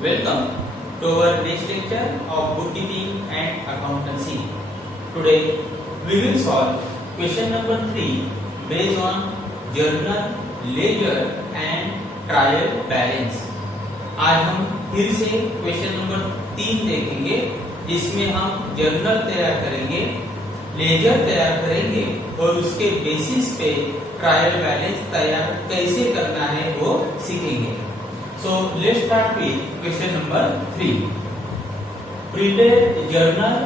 Welcome to our next lecture of bookkeeping and accountancy. Today we will solve question number 3 based on journal, ledger and trial balance. आज हम फिर से question number 3 देखेंगे जिसमें हम journal तैयार करेंगे, लेजर तैयार करेंगे और उसके बेसिस पे ट्रायल बैलेंस तैयार कैसे करना है वो सीखेंगे. So let's start with question number 3. Prepare journal,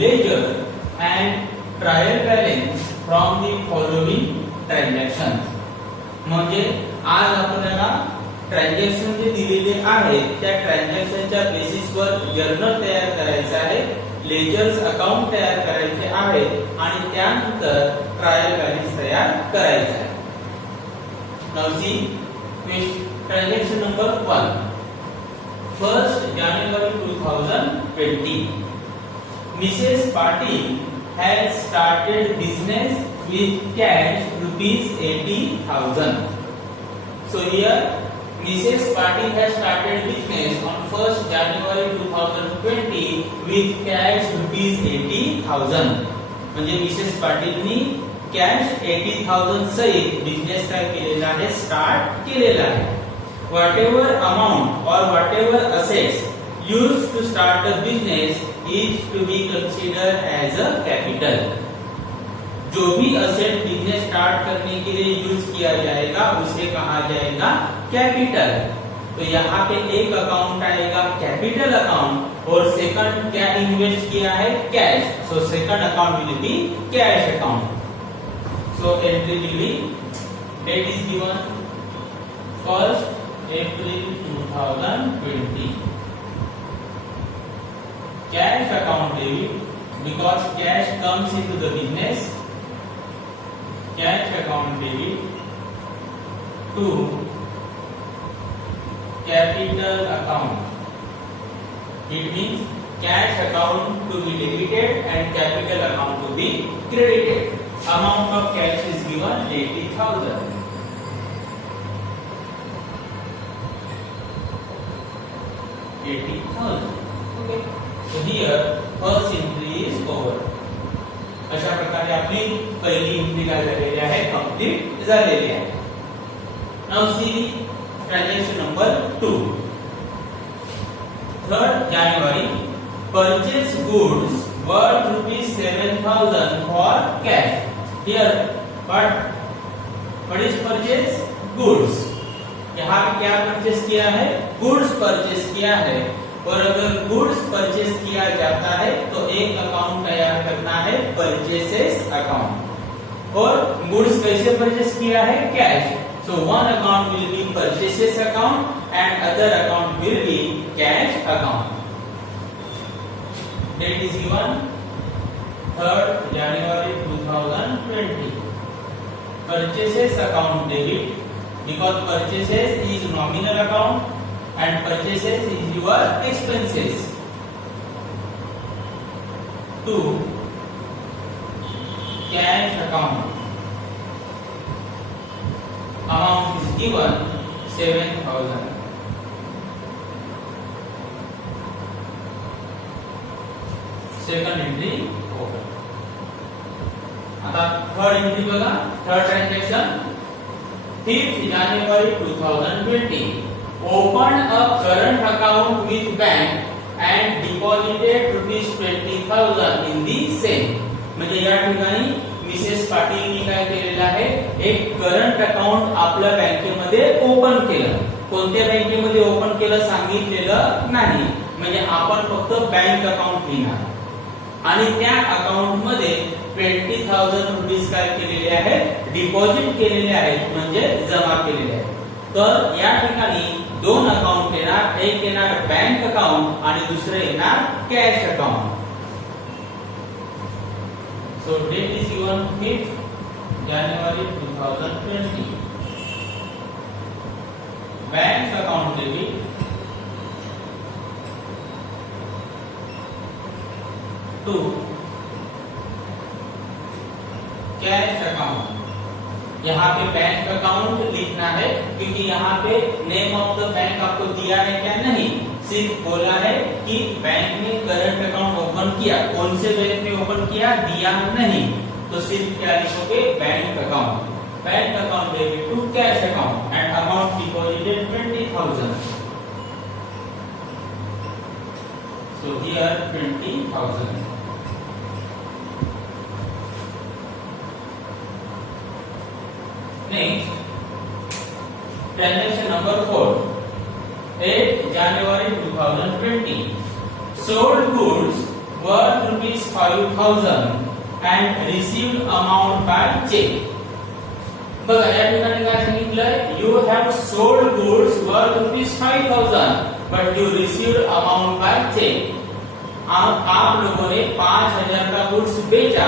ledger and trial balance from the following transactions. म्हणजे आज आपल्याला ट्रान्झॅक्शन जे दिलेले आहे त्या ट्रान्झॅक्शनच्या बेसिसवर जर्नल तयार करायचं आहे, लेजर्स अकाउंट तयार करायचे आहे आणि त्यानंतर ट्रायल बॅलन्स तयार करायचा आहे. Now see transaction number 1. 1st January 2020. Mrs. Patil has started business with cash rupees 80,000. So here Mrs. Patil has started business on 1st January 2020 with cash rupees 80,000. म्हणजे Mrs पाटीलनी cash 80,000 सहित business काय केलेला आहे, start केलेला आहे. Whatever amount or whatever assets used to start a business is to be considered as a capital. जो भी asset business start करने के लिए यूज किया जाएगा उसे कहा जाएगा कैपिटल. तो यहाँ पे एक अकाउंट आएगा कैपिटल अकाउंट और सेकंड क्या इन्वेस्ट किया है, cash. So second account will be cash account. So entry will be date is given 1st April 2020. Cash account debit because cash comes into the business. Cash account debit to capital account. It means cash account to be debited and capital account to be credited. Amount of cash is given 80,000. 80,000. Okay. So here first entry is over. अशा प्रकारे आपली पहिली entry काय झालेली आहे, complete झालेली आहे. Now see transaction number 2. 3rd January purchase goods worth rupees 7,000 for cash. Here what is purchase? Goods. यहाँ पे क्या परचेस किया है, गुड्स परचेस किया है. और अगर गुड्स परचेस किया जाता है तो एक अकाउंट तैयार करना है, परचेसेस अकाउंट. और गुड्स कैसे परचेस किया है, cash. So one account will be purchases account and other account will be cash account. Date is given 3rd January 2020. Purchases account debit because purchases is nominal account and purchases is your expenses. To cash account. Amount is given 7,000. Second entry over. आता third entry बघा, third transaction 5th January 2020. Opened a current account with bank and deposited rupees 20,000 in the same. म्हणजे या ठिकाणी Mrs पाटीलनी काय केलेलं आहे, एक current account आपल्या बँकेमध्ये ओपन केलं. कोणत्या बँकेमध्ये ओपन केलं सांगितलेलं नाही, म्हणजे आपण फक्त बँक अकाउंट लिहिणार आणि त्या अकाउंट मध्ये 20,000 रुपीज काय केलेले आहेत, डिपॉझिट केलेले आहेत, म्हणजे जमा केलेले आहेत. तर या ठिकाणी दोन अकाउंट येणार, एक येणार बँक अकाउंट आणि दुसरे येणार cash account. So date is given 5th January 2020. Bank account debit to cash account. यहाँ पे बैंक अकाउंट लिखना है क्योंकि यहाँ पे नेम ऑफ द बैंक आपको दिया है क्या, नहीं. सिर्फ बोला है कि बैंक में करंट अकाउंट ओपन किया, कौन से बैंक में ओपन किया दिया नहीं, तो सिर्फ क्या लिखोगे bank account debit to cash account and amount deposited 20,000. So here 20,000. Next, transaction number 4. 8 January 2020. Sold goods worth rupees 5,000 and received amount by check. बघा या ठिकाणी काय सांगितलंय, you have sold goods worth rupees 5,000 but you received amount by check. आप लोगों ने 5,000 का goods बेचा,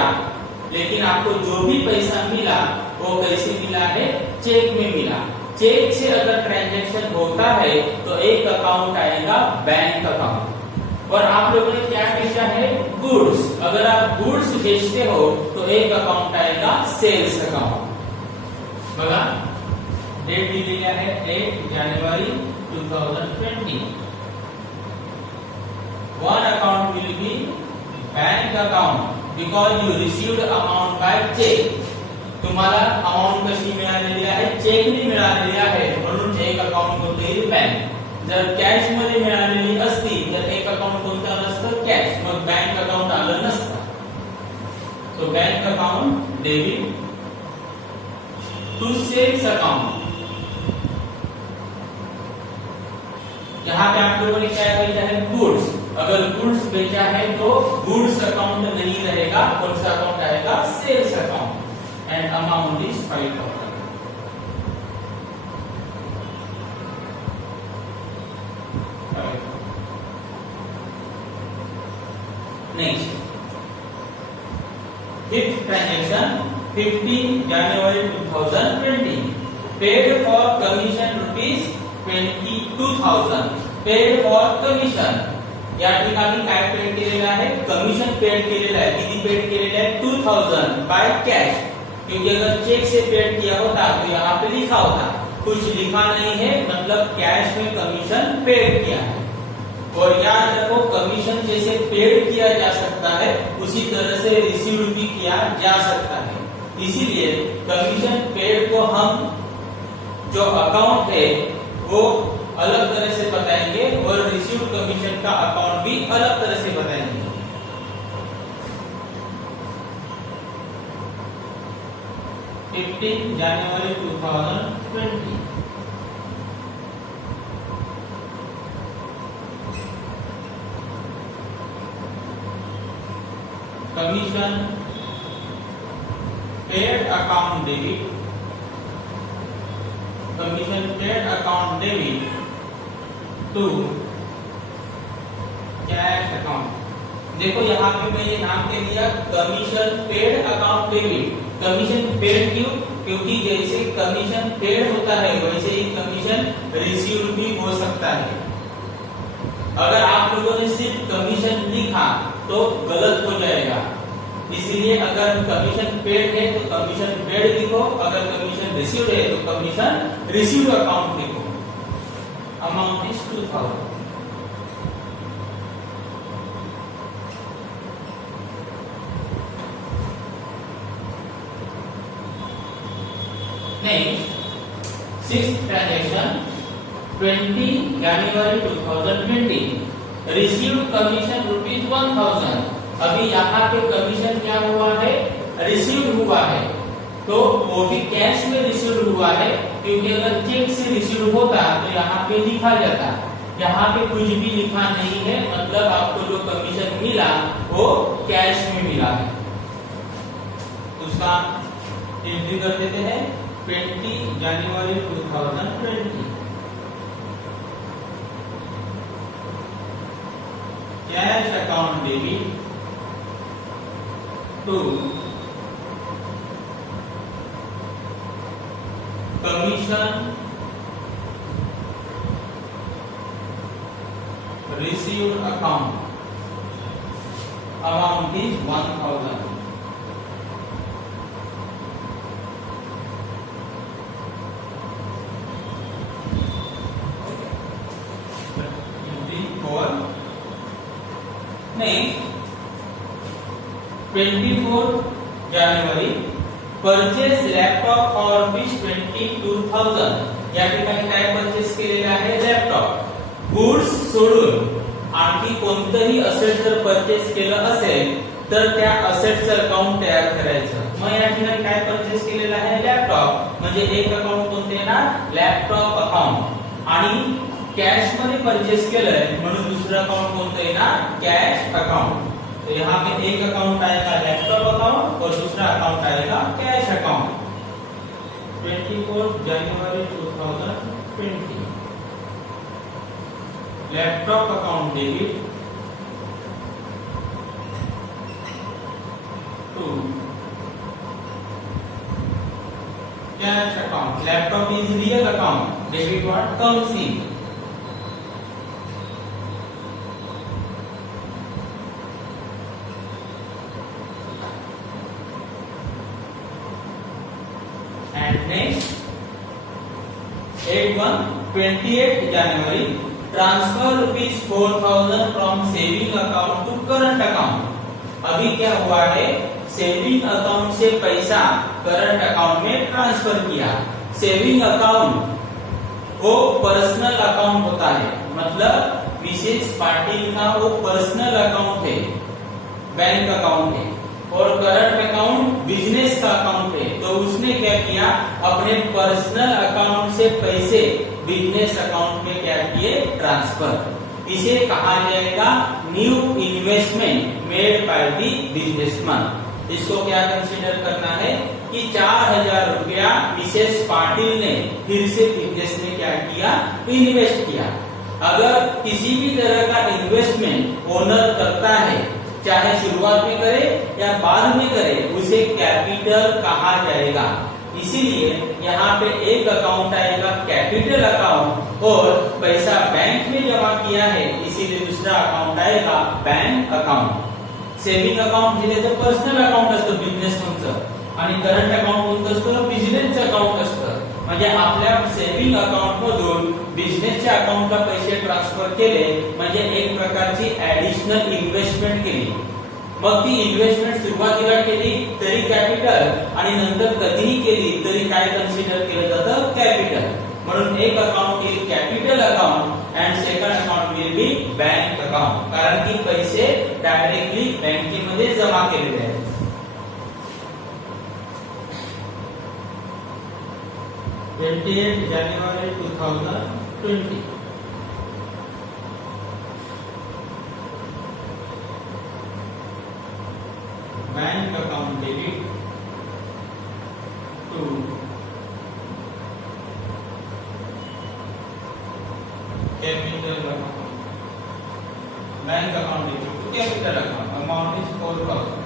लेकिन आपको जो भी पैसा मिला वो कैसे मिला है, चेक में मिला. चेक से अगर ट्रांजैक्शन होता है तो एक अकाउंट आएगा बैंक अकाउंट, और आप लोगों ने क्या बेचा है, गुड्स. अगर आप गुड्स बेचते हो तो एक अकाउंट आएगा सेल्स अकाउंट. बघा डेट दिलेली आहे 8 January 2020. One account will be bank account because you received amount by check. तुम्हाला अमाउंट कशी मिळालेली आहे, चेकने मिळालेली आहे, म्हणून एक अकाउंट कोणतं येईल बँक. जर कॅश मध्ये मिळालेली असती तर एक अकाउंट कोणतं नसतं, कॅश, मग बँक अकाउंट आलं नसतं. तो bank account debit to sales account. यहाँ पे आप लोगों ने क्या बेचा है, गुड्स. अगर गुड्स बेचा है तो गुड्स अकाउंट नहीं रहेगा, कौन सा अकाउंट आएगा, sales account, and amount is 5,000. Next, fifth transaction 15 January 2020. Paid for commission rupees 22,000. Paid for commission. या ठिकाणी काय पेड केलेलं आहे, कमिशन पेड केलेलं आहे. किती पेड केलेलं आहे, 2,000 बाय कैश. क्योंकि अगर चेक से पेड किया होता तो यहाँ पे लिखा होता, कुछ लिखा नहीं है, मतलब कैश में कमीशन पेड किया है. और याद रखो, कमीशन जैसे पेड किया जा सकता है उसी तरह से रिसीव भी किया जा सकता है. इसीलिए कमीशन पेड को हम जो अकाउंट है वो अलग तरह से बताएंगे और रिसीव कमीशन का अकाउंट भी अलग तरह से बताएंगे. January 2020. Commission paid account debit. Commission paid account debit to cash account. देखो यहाँ पे मैं ये नाम दे दिया commission paid account debit. Commission paid क्यों, क्योंकि जैसे कमीशन पेड होता है वैसे ही कमीशन रिसीव भी हो सकता है. अगर आप लोगों ने सिर्फ कमीशन लिखा तो गलत हो जाएगा. इसलिए अगर कमीशन पेड है तो कमीशन पेड लिखो, अगर कमीशन रिसीव्ड है तो कमीशन रिसीव्ड अकाउंट लिखो. Amount is 2,000. Next, sixth transaction 20 January 2020. Received commission rupees 1,000. अभी यहाँ पे कमीशन क्या हुआ है, रिसीव्ड हुआ है, तो वो भी कैश में रिसीव्ड हुआ है. क्योंकि अगर चेक से रिसीव्ड होता तो यहाँ पे लिखा जाता, यहाँ पे कुछ भी लिखा नहीं है, मतलब आपको जो कमीशन मिला वो कैश में मिला है. उसका एंट्री कर देते हैं 20 January 2020. Cash account debit to commission received account. Amount is 1,000. Next 24 जानेवारी परचेस लॅपटॉप फॉर ₹22,000. या ठिकाणी काय परचेस केलेले आहे? लॅपटॉप. गुड्स सोडून आणखी कोणतंही असेट जर परचेस केलं असेल तर त्या असेटचं अकाउंट तयार करायचं. मग या ठिकाणी काय परचेस केलेलं आहे? लॅपटॉप. म्हणजे एक अकाउंट कोणते येणार? Laptop account. आणि कॅश मध्ये परचेस केलंय म्हणून दुसरं अकाउंट कोणतं येणार? Cash account. तो यहाँ पे एक अकाउंट आएगा लैपटॉप अकाउंट और दूसरा अकाउंट आएगा कैश अकाउंट. 24 जनवरी 2020 laptop account debit to cash account. Laptop is real account. Debit what? Comes in. Next 28 January transfer ₹4,000 from saving account to current account. अभी क्या हुआ है? सेविंग अकाउंट से पैसा करंट अकाउंट में ट्रांसफर किया. सेविंग अकाउंट वो पर्सनल अकाउंट होता है. मतलब मिसेस पाटिल का वो पर्सनल अकाउंट है, बैंक अकाउंट है. और करंट अकाउंट बिजनेस का अकाउंट है. तो उसने क्या किया? अपने पर्सनल अकाउंट से पैसे बिजनेस अकाउंट में क्या किए? ट्रांसफर. इसे कहा जाएगा new investment made by the businessman. इसको क्या कंसीडर करना है कि 4,000 रुपया मिसेस पाटिल ने फिर से बिजनेस में क्या किया? इन्वेस्ट किया. अगर किसी भी तरह का इन्वेस्टमेंट ओनर करता है, चाहे शुरुआत में करे या बाद में करे, उसे कैपिटल कहा जाएगा. इसीलिए यहाँ पे एक अकाउंट आएगा कैपिटल अकाउंट और पैसा बैंक में जमा किया है, इसीलिए दूसरा अकाउंट आएगा बैंक अकाउंट. सेविंग अकाउंट हे त्याचं पर्सनल अकाउंट असतं बिझनेसमनचं आणि करंट अकाउंट कोणतं असतं? बिझनेसचं अकाउंट असतं. म्हणजे आपल्या सेविंग अकाउंट मधून बिझनेसच्या अकाउंटला पैसे ट्रान्सफर केले म्हणजे एक प्रकारची ऍडिशनल इन्व्हेस्टमेंट केली. मग ती इन्व्हेस्टमेंट सुरुवातीला केली तरी कॅपिटल आणि नंतर कधीही केली तरी काय कन्सिडर केलं जातं? कॅपिटल. म्हणून एक account will capital account and second account will be bank account. कारण की पैसे डायरेक्टली बँकेमध्ये जमा केलेले आहेत. जानेवारी 2020 bank account debit to capital account. Bank account debit to capital account. Amount is 4,000.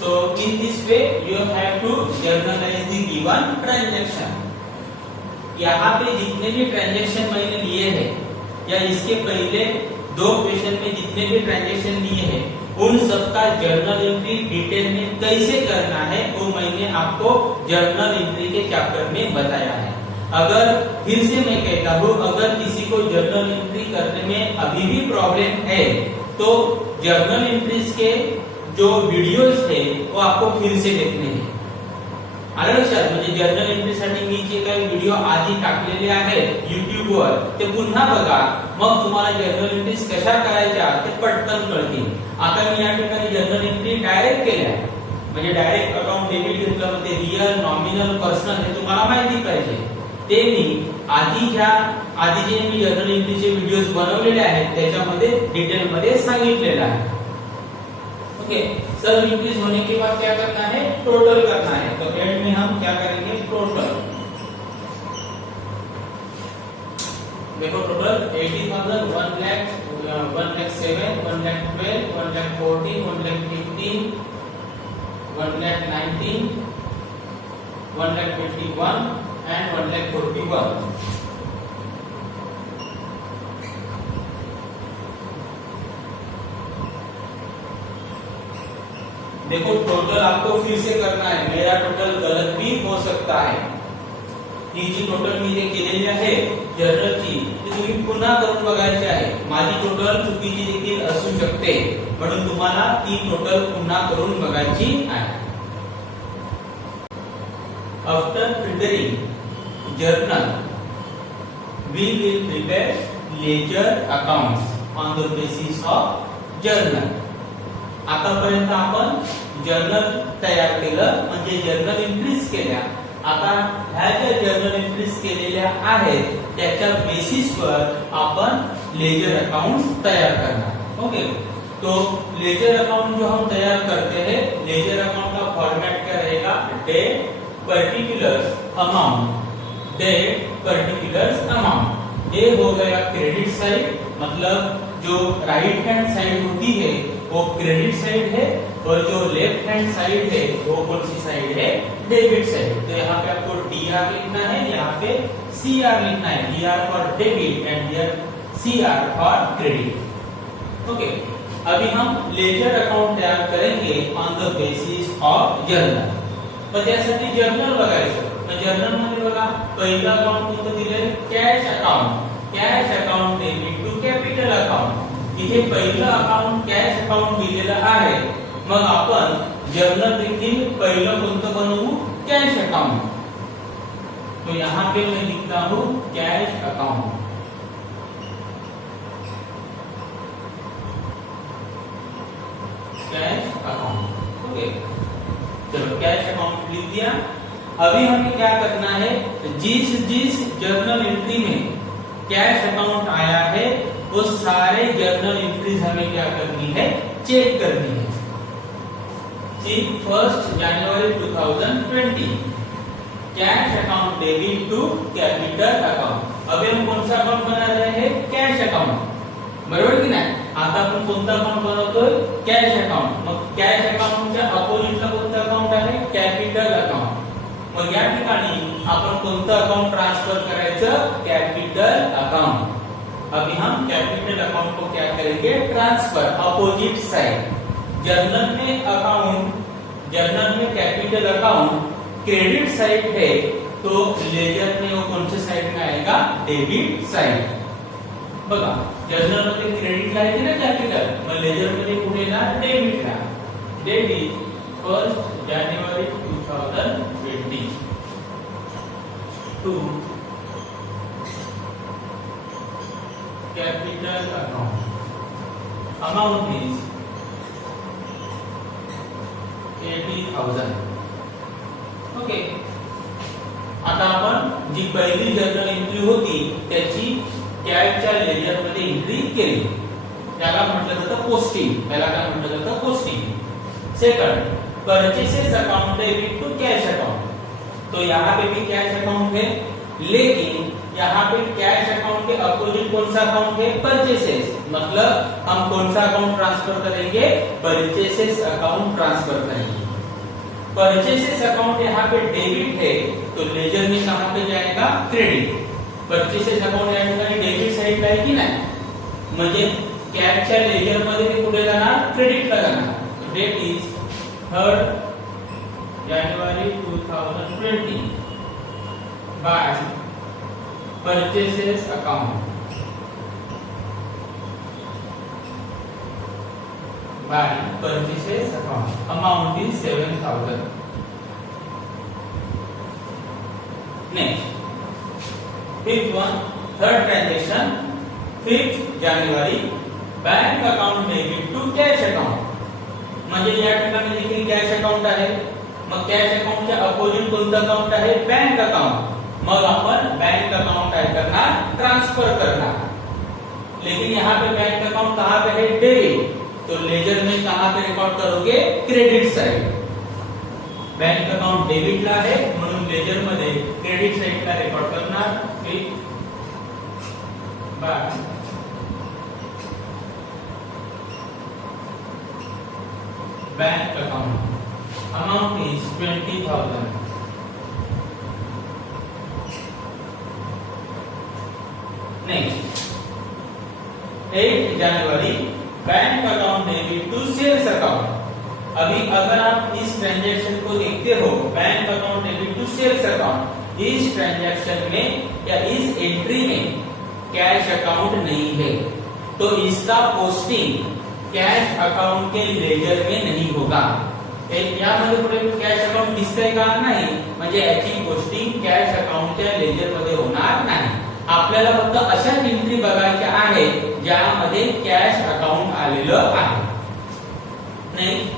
So in this way you have to journalize the given transaction. यहाँ पे जितने भी ट्रांजैक्शन मैंने लिए हैं या इसके पहले 2 क्वेश्चन में जितने भी ट्रांजैक्शन लिए हैं उन सबका जर्नल एंट्री डिटेल में कैसे करना है वो मैंने आपको जर्नल एंट्री के चैप्टर में बताया है. अगर फिर से मैं कहता हूँ, अगर किसी को जर्नल एंट्री करने में अभी भी प्रॉब्लम है तो जर्नल एंट्रीज के जो वीडियोस थे वो आपको फिर से देखने हैं. आलं लक्षात? म्हणजे जर्नल एंट्रीसाठी मी जे काही व्हिडिओ आधी टाकलेले आहेत YouTube वर ते पुन्हा बघा, मग तुम्हाला जर्नल एंट्रीज कशा करायच्या ते पटकन कळतील. आता मी या ठिकाणी जर्नल एंट्री डायरेक्ट केल्या, म्हणजे डायरेक्ट अकाउंट डेबिट घेतलं, मग ते रियल, नॉमिनल, पर्सनल हे तुम्हाला माहिती पाहिजे. ते मी आधी जे मी जर्नल एंट्रीचे व्हिडिओज बनवलेले आहेत त्याच्यामध्ये डिटेल मध्ये सांगितलेलं आहे. ओके, सब इंक्रीज होने के बाद क्या करना है? टोटल करना है. तो एंड में हम क्या करेंगे? टोटल. देखो टोटल 80,000, 1,00,000, 1,07,000, 1,12,000, 1,14,000, 1,15,000, 1,19,000, 1,21,000 and 1,41,000. देखो टोटल आपको फिर से करना है, मेरा टोटल गलत भी हो सकता है. ही जी टोटल मी इथे केलेली आहे जर्नलची ती तुम्ही पुन्हा करून बघायची आहे. माझी टोटल चुकीची देखील असू शकते, म्हणून तुम्हाला ती टोटल पुन्हा करून बघायची आहे. After preparing journal we will prepare ledger accounts on the basis of journal. आतापर्यंत आपण जर्नल तयार केलं म्हणजे जर्नल एंट्रीज केल्या. आता ह्या ज्या जर्नल एंट्रीज केलेल्या आहेत त्याच्या बेसिसवर आपण लेजर अकाउंट्स तयार करणार. ओके, तो लेजर अकाउंट जो हम तैयार करते हैं, लेजर अकाउंट का फॉर्मेट क्या रहेगा? Date particulars amount, date particulars amount. ये हो गया क्रेडिट साइड, मतलब जो राइट हैंड साइड होती है वो क्रेडिट साइड है और जो लेफ्ट हैंड साइड है वो कौन सी साइड है? Debit side. तो यहाँ पे आपको DR लिखना है, यहाँ पे CR लिखना है. DR for debit and here CR for credit. Okay, अभी हम लेजर अकाउंट तयार करेंगे on the basis of journal. पण त्यासाठी जर्नल बघायचं. जर्नल मध्ये बघा पहिलं अकाउंट कोणतं दिलंय? Cash account. Cash account debit to capital account. इथे पहिलं अकाउंट कॅश अकाउंट दिलेलं आहे. मग आपण जर्नल देखील पहिलं कोणतं बनवू? Cash account. तो यहाँ पे मैं लिखता हूं cash account. Cash account. Okay, चलो कैश अकाउंट लिख दिया. अभी हमें क्या करना है? जिस जिस जर्नल एंट्री में कैश अकाउंट आया है वो सारे जर्नल एंट्रीज हमें क्या करनी है? चेक करनी है. 1 जनवरी 2020 cash account debit to capital account. अभी हम कौन सा अकाउंट बना रहे हैं? Cash account. बरोबर की नाही? आता आपण कोणता अकाउंट बनवतोय? Cash account. मग कॅश अकाउंटच्या अपोजिटला कोणतं अकाउंट आहे? Capital account. मग या ठिकाणी आपण कोणतं अकाउंट ट्रांसफर करायचं? Capital account. अभी हम कैपिटल अकाउंट को क्या करेंगे? Transfer opposite side. जर्नल में अकाउंट, जर्नल में कैपिटल अकाउंट क्रेडिट साइड है तो लेजर में वो कौन से साइड में आएगा? Debit side. बघा जर्नल मध्ये क्रेडिट ला आहे ना कॅपिटल, मग लेजर मध्ये कुठे येणार? डेबिट ला. डेबिट 1 जानेवारी 2020 to capital account. Amount is 80,000. Okay, आता आपण जी पहिली जर्नल एंट्री होती त्याची कॅशच्या लेजर मध्ये एंट्री केली. त्याला म्हटलं जातं पोस्टिंग. त्याला काय म्हटलं जातं? Posting. Second, purchases account debit to cash account. तो यहाँ पे भी कैश अकाउंट है, लेकिन यहाँ पे कैश अकाउंट के अपोजिट कौन सा अकाउंट है? परचेसेस. मतलब हम कौन सा अकाउंट ट्रांसफर करेंगे? परचेसेस अकाउंट ट्रांसफर करेंगे. परचेसेस अकाउंट यहाँ पे डेबिट है तो लेजर में कहां पे जाएगा? क्रेडिट. परचेसेस अकाउंट या ठिकाणी डेबिट साइड आहे की नाही? म्हणजे कॅशच्या लेजर मध्ये ते कुठे जाणार? क्रेडिटला जाणार. डेट इज 3 जानेवारी 2020 by purchases account. by purchases account. Amount is 7,000. Next, fifth one, third transaction, 5th January, bank account debit to cash account. म्हणजे या ठिकाणी देखील कॅश अकाउंट आहे. मग कॅश अकाउंटच्या अपोजिट कोणतं अकाउंट आहे? Bank account. मग आपण बैंक अकाउंट काय करणार? ट्रांसफर करणार. लेकिन यहाँ पे बैंक अकाउंट कहाँ पे है? डेबिट. तो लेजर में कहाँ पे रिकॉर्ड करोगे? Credit side. Bank account debit ला है म्हणून लेजर मध्ये क्रेडिट साइड ला रेकॉर्ड करणार. ठीक, by bank account. Amount is 20,000. Next, 8 जनवरी, bank account debit to sales account. अभी अगर आप इस ट्रांजैक्शन को देखते हो, bank account debit to sales account, इस ट्रांजैक्शन में या इस एंट्री में कैश अकाउंट नहीं है, तो इसका पोस्टिंग कैश अकाउंट के लेजर में नहीं होगा. यामध्ये पुढे कॅश अकाउंट दिसतंय का? नाही. म्हणजे याची पोस्टिंग कॅश अकाउंटच्या लेजर मध्ये होणार नाही. आपल्याला फक्त अशा एंट्री बघायच्या आहेत ज्यामध्ये कॅश अकाउंट आलेलं आहे. Next,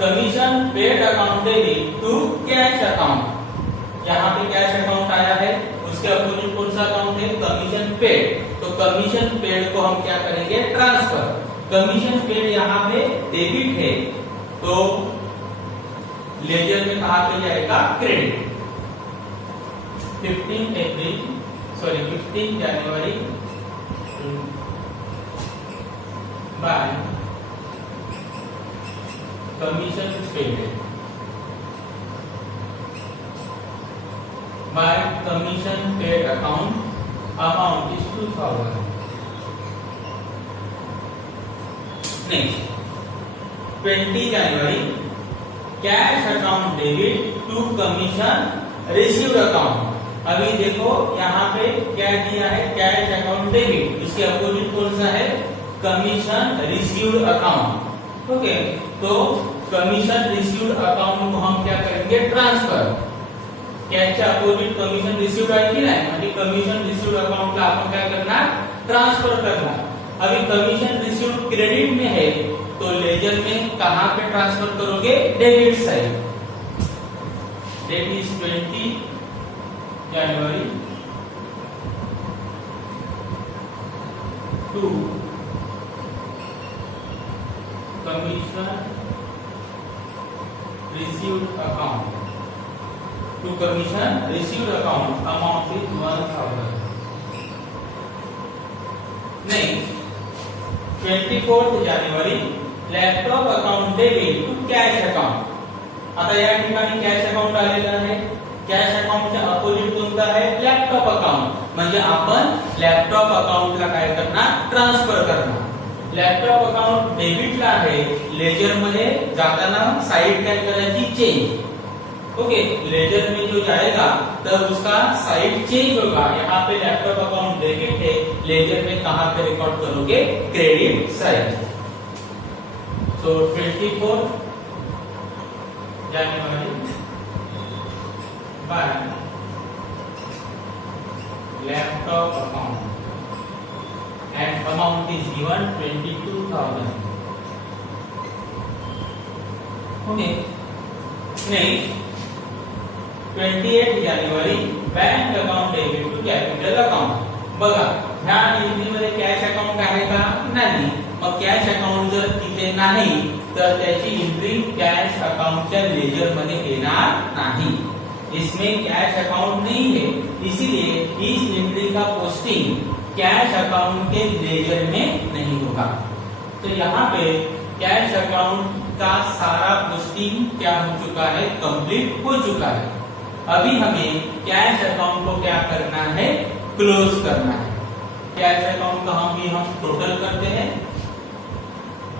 commission paid account debit to cash account. यहाँ पे कैश अकाउंट आया है, उसके अपोजिट कौन सा अकाउंट है? Commission paid. तो कमीशन पेड को हम क्या करेंगे? ट्रांसफर. कमीशन पेड यहाँ पे डेबिट है, तो लेजर में कहा पे जाएगा? क्रेडिट. 15 जनवरी by commission paid. By commission paid account amount is 2000. Next, 20 जनवरी cash account debit to commission received account. अभी देखो यहाँ पे क्या दिया है? Cash account debit. इसके अपोजिट कौन सा है? Commission received account. ओके, तो कमीशन रिसीव्ड अकाउंट को हम क्या करेंगे? ट्रांसफर. कैशच्या अपोजिट कमीशन रिसीव्ड आहे की नाही? म्हणजे कमीशन रिसीव्ड अकाउंटला आपण काय करणार? ट्रांसफर करणार. अभी कमीशन रिसीव्ड क्रेडिट में है, तो लेजर में कहां पे ट्रांसफर करोगे? Debit side. डेट इज 20 जनवरी to commission received account. To commission received account amount is 1000. Next, 24 जनवरी laptop account debit to cash account. आता या ठिकाणी कॅश अकाउंट आलेलं आहे. कॅश अकाउंटच्या अपोजिट कोणता आहे? Laptop account. म्हणजे आपण लॅपटॉप अकाउंटला काय करणार? ट्रान्सफर करणार. लॅपटॉप अकाउंट डेबिटला आहे, लेजर मध्ये जाताना साइड काय करायची? चेंज. ओके, लेजर में जो जाएगा तब उसका साइड चेंज होगा. यहाँ पे लैपटॉप अकाउंट डेबिट है, लेजर में कहां पे रिकॉर्ड करोगे? Credit side. सो 24 जनवरी by laptop account and amount is given 22,000. Okay. Next, 28 जानेवारी bank account debit to capital account. बघा, ह्या एंट्रीमध्ये कॅश अकाउंट आहे का? नाही. मग कॅश अकाउंट जर तिथे नाही तर त्याची एंट्री कॅश अकाउंटच्या लेजर मध्ये येणार नाही. इसमें कैश अकाउंट नहीं है, इसीलिए इस एंट्री का पोस्टिंग कैश अकाउंट के लेजर में नहीं होगा. तो यहाँ पे कैश अकाउंट का सारा पोस्टिंग क्या हो चुका है? कंप्लीट हो चुका है. अभी हमें कैश अकाउंट को क्या करना है? क्लोज करना है. कैश अकाउंट का हम टोटल करते हैं.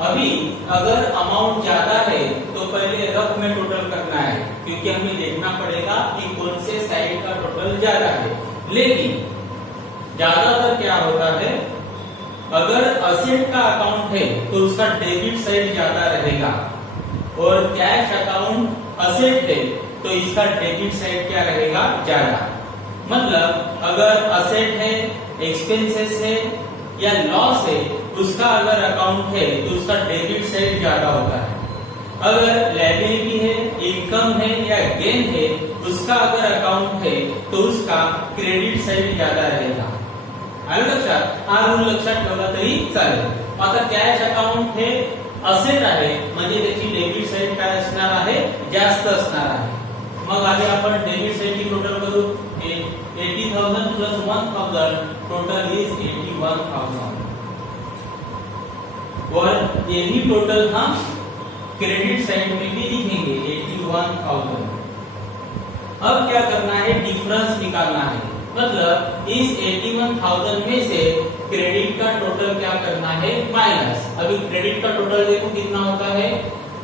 अभी अगर अमाउंट ज्यादा है तो पहले रफ में टोटल करना है, क्योंकि हमें देखना पड़ेगा कि कौन से साइड का टोटल ज्यादा है. लेकिन ज्यादातर क्या होता है, अगर असेट का अकाउंट है तो उसका डेबिट साइड ज्यादा रहेगा, और कैश अकाउंट असेट है तो इसका डेबिट साइड क्या रहेगा? ज्यादा. मतलब अगर असेट है, एक्सपेंसेस है या लॉस है, उसका अगर अकाउंट है तो उसका डेबिट साइड ज्यादा होता है. अगर लायबिलिटी है, इनकम है या गेन है, उसका अगर अकाउंट है तो उसका क्रेडिट साइड ज्यादा रहेगा. आलं लक्षात? हा रूल लक्षात ठेवला तरी चालेल. आता कॅश अकाउंट हे असेट आहे, म्हणजे त्याची डेबिट साइड काय असणार आहे? जास्त असणार आहे. मग आधी आपण डेबिट साइड टोटल करू. 80,000 प्लस 1,000 टोटल इज 81,000. और यही टोटल हम क्रेडिट साइड में भी लिखेंगे 81,000. अब क्या करना है? डिफरेंस निकालना है. मतलब इस 81,000 में से क्रेडिट का टोटल क्या करना है? माइनस. अभी क्रेडिट का टोटल देखो कितना होता है?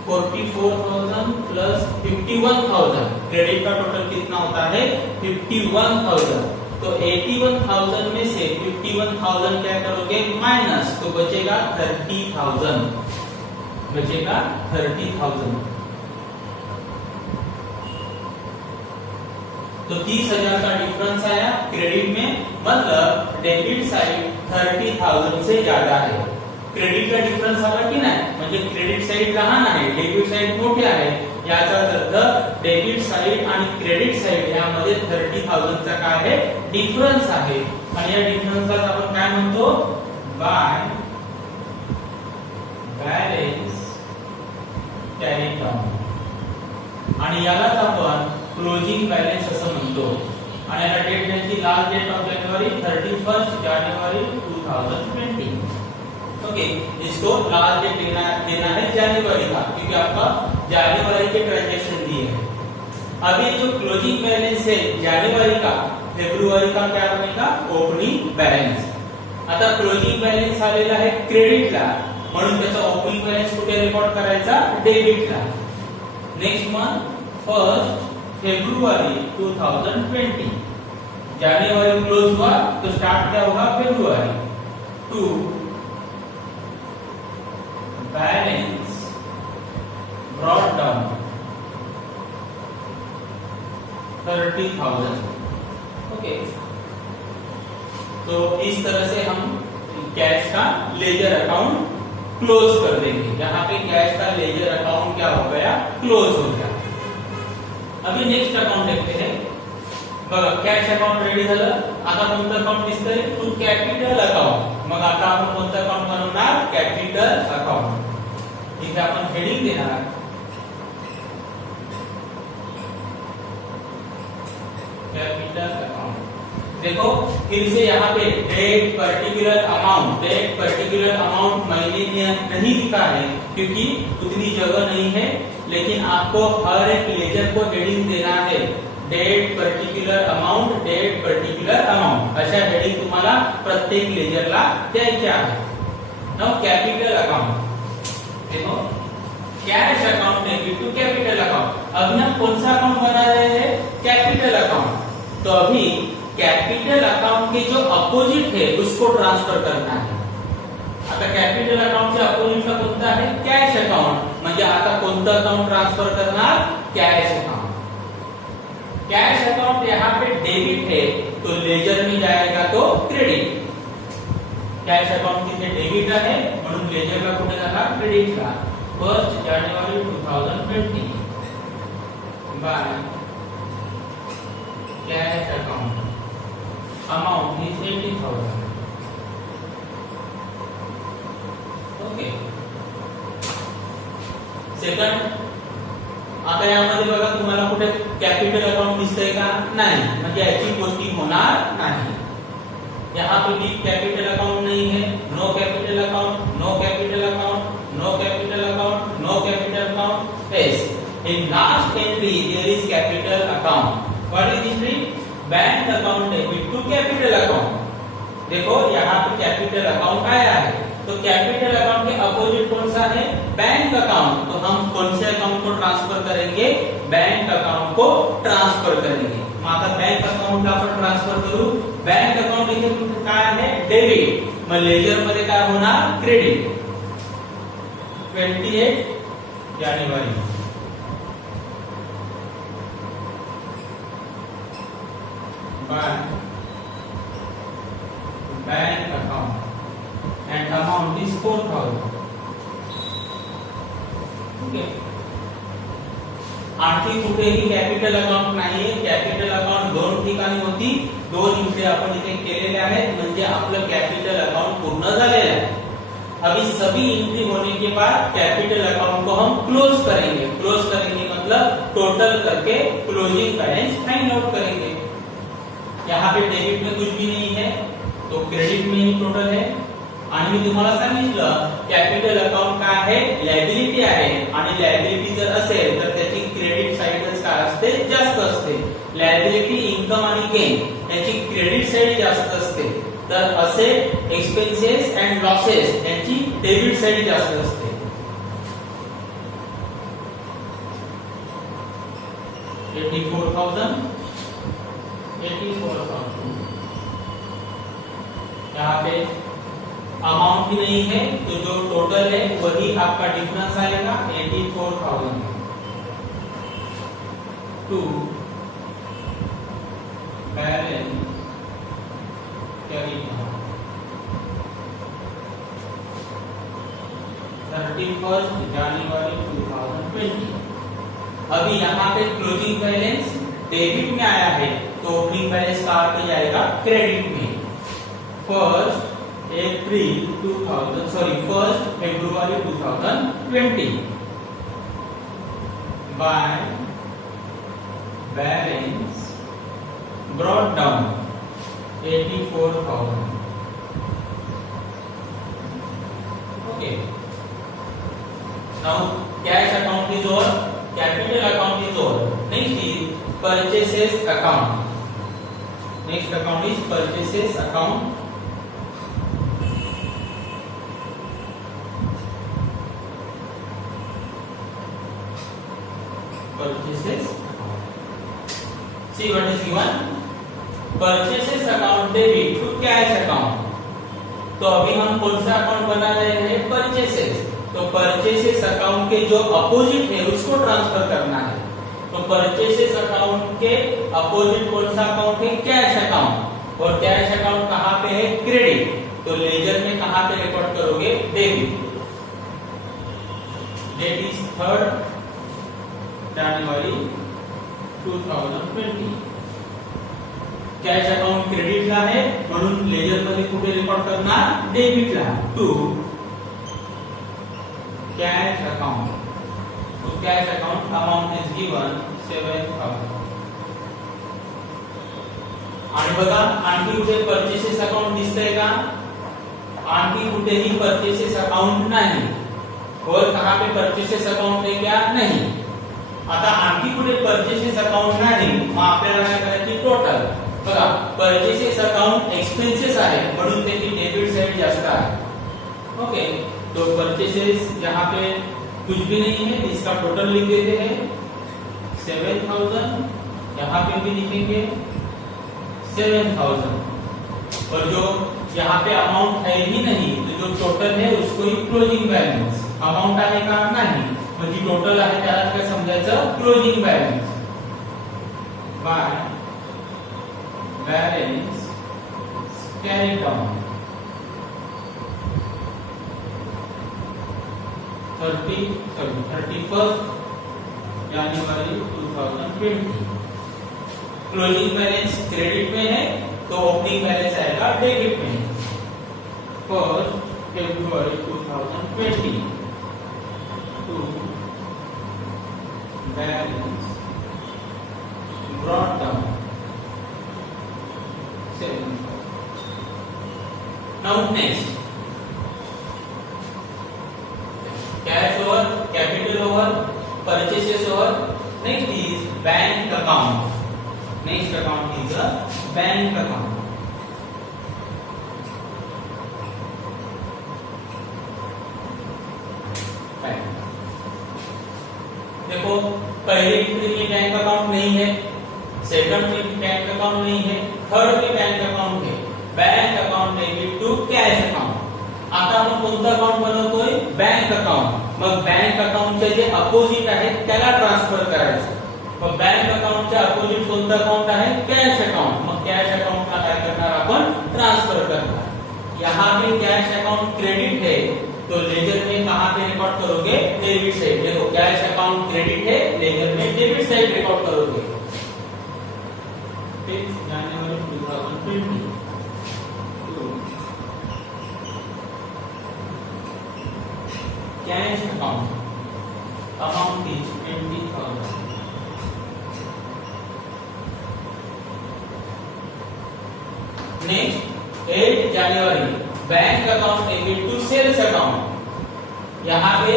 44,000 प्लस 51,000, क्रेडिट का टोटल कितना होता है 51,000। तो 81,000 में से 51,000 क्या करोगे माइनस, तो बचेगा 30,000, बचेगा 30,000। तो 30,000 का डिफरेंस आया क्रेडिट में, मतलब डेबिट साइड 30,000 से ज्यादा है। क्रेडिट का डिफरन्स आला की नाही, म्हणजे क्रेडिट साइड लहान आहे, डेबिट साइड मोठे आहे, याचा अर्थ डेबिट साइड आणि क्रेडिट साइड यामध्ये 30,000 चा काय आहे डिफरन्स आहे। आणि या डिफरन्सला आपण काय म्हणतो बाय बॅलन्स कॅरीड डाऊन, आणि यालाच आपण क्लोजिंग बॅलन्स असं म्हणतो। आणि याला डेट द्यायची लास्ट डेट ऑफ जानेवारी 31 जानेवारी 2020। ओके, इसको लास्ट डेट देना है जनवरी का, क्योंकि आपका जनवरी के ट्रांजैक्शन दिए हैं। अभी जो क्लोजिंग बैलेंस है जनवरी का, फेब्रुवारी का क्या बनेगा ओपनिंग बैलेंस। आता क्लोजिंग बैलेंस आलेला आहे क्रेडिटला, म्हणून त्याचा ओपनिंग बैलेंस कुठे रेकॉर्ड करायचा डेबिटला। नेक्स्ट मंथ 1 फरवरी 2020, जनवरी क्लोज हुआ तो स्टार्ट क्या होगा फरवरी। To balance brought down 30,000। Okay, तो इस तरह से हम कैश का लेजर अकाउंट क्लोज कर देंगे। यहाँ पे कैश का लेजर अकाउंट क्या हो गया क्लोज हो गया। अभी नेक्स्ट अकाउंट देखते हैं। बघा कॅश अकाउंट रेडी झालं, आता कोणतं अकाउंट दिसतंय टू कॅपिटल अकाउंट। मग आता आपण कोणतं अकाउंट बनवणार कॅपिटल अकाउंट। इथे आपण हेडिंग देणार कैपिटल अकाउंट। देखो फिर से यहाँ पे डेट पर्टिकुलर अमाउंट महीने नहीं लिखा है क्योंकि उतनी जगह नहीं है, लेकिन आपको हर एक लेजर को हेडिंग देना है डेट पर्टिकुलर अमाउंट अशा हेडिंग तुम्हाला प्रत्येक लेजरला द्यायचे आहे। नाउ कैपिटल अकाउंट, देखो cash account debit to capital account. अभी हम कौन सा अकाउंट बना रहे हैं कैपिटल अकाउंट। तो अभी कैपिटल अकाउंट के जो अपोजिट है उसको ट्रांसफर करना है। आता कैपिटल अकाउंट चे अपोजिट ला कोणता आहे कॅश अकाउंट, म्हणजे आता कोणतं अकाउंट ट्रांसफर करणार कॅश अकाउंट। कैश अकाउंट यहाँ पे डेबिट है तो लेजर में जाएगा तो क्रेडिट। कैश अकाउंट तिथे डेबिट आहे म्हणून लेजरला कुठे जाणार क्रेडिटला। 1 जानेवारी 2020 by cash account amount is 80,000। Okay, second, आता यामध्ये बघा तुम्हाला कुठे कॅपिटल अकाउंट दिसतंय का नाही, म्हणजे याची पोस्टिंग होणार नाही। यहाँ पे भी कैपिटल अकाउंट नहीं है, no capital account, no capital account, no capital account, no capital account. Yes, in last entry there is capital account. What is entry bank account debit to capital account. देखो यहाँ पे capital account आया है, तो capital account के opposite कौन सा है बैंक अकाउंट। तो हम कौन से अकाउंट को ट्रांसफर करेंगे बैंक अकाउंट को ट्रांसफर करेंगे। आता बैंक अकाउंट ला आपण ट्रांसफर करू। बैंक अकाउंट इथे काय आहे डेबिट, मग लेजर मध्ये काय होणार credit. 28 January bank account and amount is 4,000। Okay, आणखी कुठेही कॅपिटल अकाउंट नाहीये। कॅपिटल अकाउंट दोन ठिकाणी होती, दोन एंट्री आपण इथे केलेले आहेत, म्हणजे आपलं कॅपिटल अकाउंट पूर्ण झालेलं आहे। अभी सभी एंट्री होने के बाद कैपिटल अकाउंट को हम क्लोज करेंगे। क्लोज करेंगे मतलब टोटल करके क्लोजिंग बैलेंस फाइंड आउट करेंगे। यहाँ पे डेबिट में कुछ भी नहीं है तो क्रेडिट में ही टोटल है। आणि मी तुम्हाला सांगितलं कॅपिटल अकाउंट काय आहे लायबिलिटी आहे, आणि लायबिलिटी जर असेल तर त्याची क्रेडिट साइडच काय असते जास्त असते। लायबिलिटी इन्कम आणि गेन याची क्रेडिट साइड जास्त असते, तर असे एक्सपेन्सेस अँड लॉसेस यांची डेबिट साइड जास्त असते। 84,000 यहाँ पे अमाउंट भी नहीं है तो जो टोटल है वही आपका डिफरेंस आएगा 84,000 टू बैलेंस कैरी 31 जनवरी 2020। अभी यहाँ पे क्लोजिंग बैलेंस डेबिट में आया है तो ओपनिंग बैलेंस कहाँ पे जाएगा? क्रेडिट में। First February 2020 by balance brought down 84,000। Okay, now cash account is over, capital account is over. Next is purchases account. Next account is purchases account. Purchases account. See what is given? Purchases account debit to cash account. तो अभी हम कौन सा account बना रहे हैं? Purchases. तो purchases account के जो अपोजिट है उसको ट्रांसफर करना है। तो परचेसेस अकाउंट के अपोजिट कौन सा अकाउंट है? Cash account. और कैश अकाउंट कहाँ पे है? क्रेडिट। तो लेजर में कहाँ पे रिकॉर्ड करोगे? डेबिट। डेट इज 3rd जानेवारी 2020। कॅश अकाउंट क्रेडिटला आहे म्हणून लेजर मध्ये कुठे रेकॉर्ड करणार? डेबिटला। To cash account. तो cash account amount is given 7,000। आणि बघा आणखी कुठे परचेसेस अकाउंट दिसतंय का? आणखी कुठेही परचेसेस अकाउंट नाही। और कहाँ पे परचेसेस अकाउंट है क्या? नहीं। आता आणखी कुठे परचेसेस अकाउंट नाही मग आपल्याला काय करायची? टोटल बघा परचेसेस अकाउंट एक्सपेंसेस आहे म्हणून त्याची डेबिट साइड जास्त आहे। ओके, तो परचेसेस यहाँ पे कुछ भी नहीं है, इसका टोटल लिख देते हैं 7,000। यहाँ पे भी लिखेंगे 7,000 और जो यहाँ पे अमाउंट है ही नहीं तो जो टोटल है उसको ही क्लोजिंग बैलेंस। अमाउंट आहे का? नाही। म्हणजे टोटल आहे त्याला काय समजायचं? Closing balance by balance carry down 31 January 2020। Closing balance credit में है तो ओपनिंग बैलेंस आएगा डेबिट में। 1 फरवरी 2020 to balance brought down 7. Now next, cash over, capital over, purchases over. Next is bank account. Next account is a bank account. देखो पहले entry में bank account नहीं है, सेकंड में बैंक अकाउंट नहीं है, थर्ड में बैंक अकाउंट है। Bank account debit to cash account. आता आपण कोणतं अकाउंट बनवतोय? Bank account. मग बैंक अकाउंटचे जे अपोजिट आहे त्याला ट्रान्सफर करायचं। मग बैंक अकाउंटच्या अपोजिट कोणतं अकाउंट आहे? Cash account. मग कॅश अकाउंटला काय करणार आपण? ट्रान्सफर करणार। यहाँ पे कैश अकाउंट क्रेडिट है तो लेजर में कहां पे रिकॉर्ड करोगे? Debit side. देखो कैश अकाउंट क्रेडिट है, लेजर में डेबिट साइड रिकॉर्ड करोगे। 5 जनवरी 2020 cash account amount is 20,000। Next 8 जनवरी bank account debit to sales account. यहाँ पे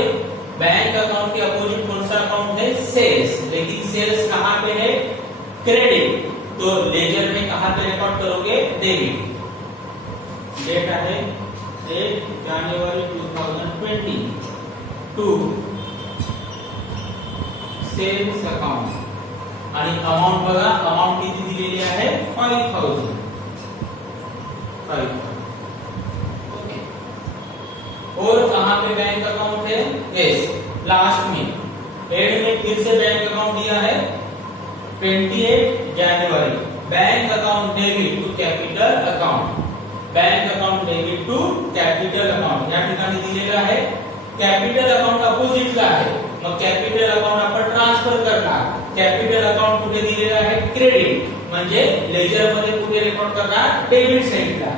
बैंक अकाउंट के अपोजिट कौन सा अकाउंट है? सेल्स। लेकिन सेल्स कहाँ पे है? क्रेडिट। तो लेजर में कहाँ पे रिकॉर्ड करोगे? डेबिट। डेट है 8 जनवरी 2020 टू सेल्स अकाउंट आणि अमाउंट बघा, अमाउंट किती दिलेली आहे 5000. ओके. और कहां पे बैंक अकाउंट है? यस, लास्ट में एंड में फिर से बैंक अकाउंट दिया है 28 जनवरी. Bank account debit to capital account. Bank account debit to capital account या ठिकाणी दिलेला आहे. कॅपिटल अकाउंट अपोजिटला आहे, मग कॅपिटल अकाउंट आपण ट्रान्सफर करणार. कॅपिटल अकाउंट कुठे दिलेला आहे? क्रेडिट, म्हणजे लेजर मध्ये कुठे रेकॉर्ड करणार? डेबिट साइडला.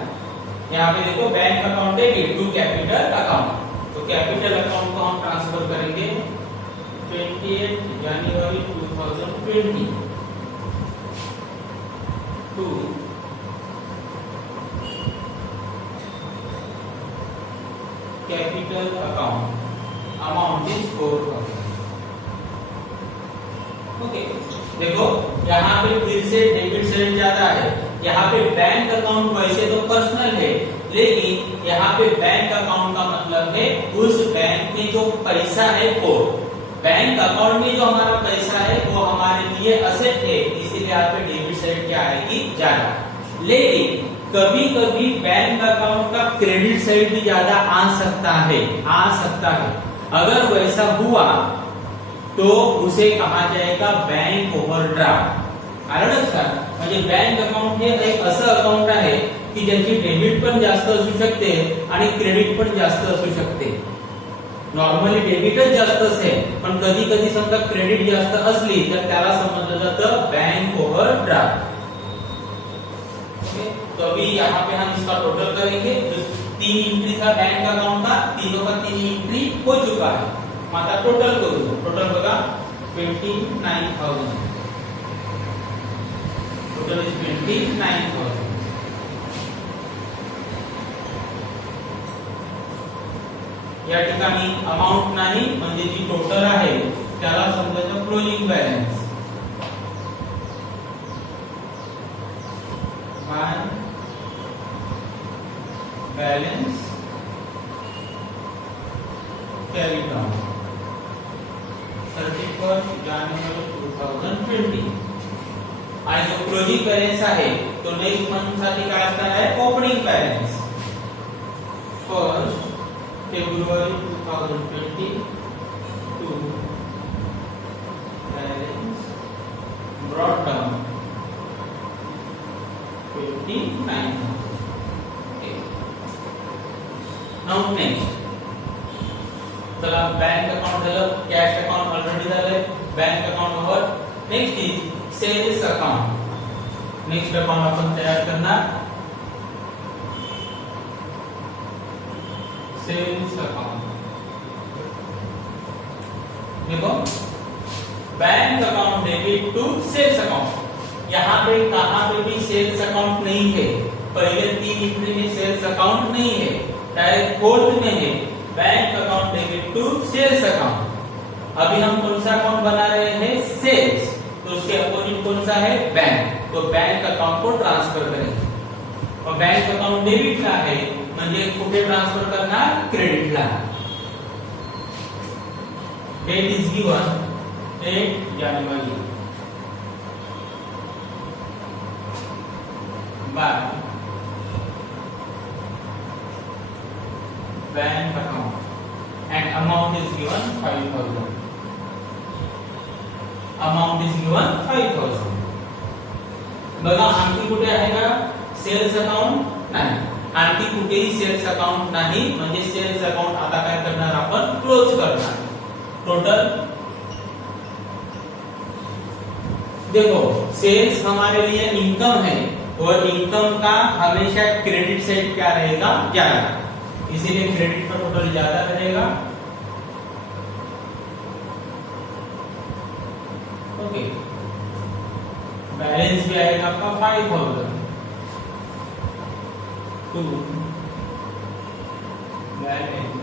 यहाँ पे देखो bank account debit to capital account. तो कैपिटल अकाउंट को हम ट्रांसफर करेंगे 28 जनवरी 2020 to capital account. Amount is 4000. Okay. देखो यहाँ पे फिर से डेबिट साइड ज्यादा है. यहाँ पे बैंक अकाउंट वैसे तो पर्सनल है, लेकिन यहाँ पे बैंक अकाउंट का मतलब है उस बैंक में जो पैसा है वो. बैंक अकाउंट में जो हमारा पैसा है वो हमारे लिए असेट है, इसीलिए यहाँ पे डेबिट साइड क्या आएगी? ज्यादा. लेकिन कभी कभी बैंक अकाउंट का क्रेडिट साइड भी ज्यादा आ सकता है, आ सकता है. अगर वैसा हुआ तो उसे कहा जाएगा बैंक ओव्हरड्राफ्ट. आलं लक्षात? म्हणजे बँक अकाउंट हे एक असं अकाउंट आहे की ज्याची डेबिट पण जास्त असू शकते आणि क्रेडिट पण जास्त असू शकते. नॉर्मली डेबिटच जास्त असेल, पण कधी कधी समजा क्रेडिट जास्त असली तर त्याला समजलं जातं बँक ओव्हरड्राफ्ट. तो अभी यहाँ पे हम इसका टोटल करेंगे. तो 3 एंट्री था बैंक अकाउंट का, तीनों का 3 एंट्री हो चुका है. आता टोटल करू. टोटल बघा 29,000. Total is 29,000. या ठिकाणी अमाउंट नाही, म्हणजे जी टोटल आहे त्याला समजायचं closing balance. Balance carried on 31 जानेवारी 2020. आणि जो क्लोजिंग बॅलन्स आहे तो नेक्स्ट मंथ साठी काय असणार आहे? Opening balance. 1 फेब्रुवारी 2020 to balance brought down 29. Now next चला बैंक अकाउंट झालं, कॅश अकाउंट ऑलरेडी झालंय, बैंक अकाउंट वर. Next is sales account. Next account आपण तयार करणार सेल्स अकाउंट. देखो bank account debit to sales account. यहाँ पे कहां पे भी सेल्स अकाउंट नहीं है. पहले 3 एंट्री में सेल्स अकाउंट नहीं है, डायरेक्ट फोर्थ में है bank account debit to sales account. अभी हम कौन सा अकाउंट बना रहे हैं? सेल्स. तो उसके अपोजिट कौन सा है? बैंक. तो बैंक अकाउंट को ट्रांसफर करेंगे. और बैंक अकाउंट डेबिट ला है म्हणजे कुठे ट्रान्सफर करणार? क्रेडिट ला. डेट इज गिवन 8 जानेवारी by bank account and amount is given 5,000. Amount is given 5,000. बघा आणखी कुठे आहे का सेल्स अकाउंट? नाही. आणखी कुठेही सेल्स अकाउंट नाही, म्हणजे सेल्स अकाउंट आता काय करणार आपण? क्लोज करणार. टोटल देखो सेल्स हमारे लिए इनकम है और इनकम का हमेशा क्रेडिट साइड क्या रहेगा? ज्यादा, इसीलिए क्रेडिट का टोटल ज्यादा रहेगा. ओके. बैलेंस भी आएगा आपका 5,000 टू बैलेंस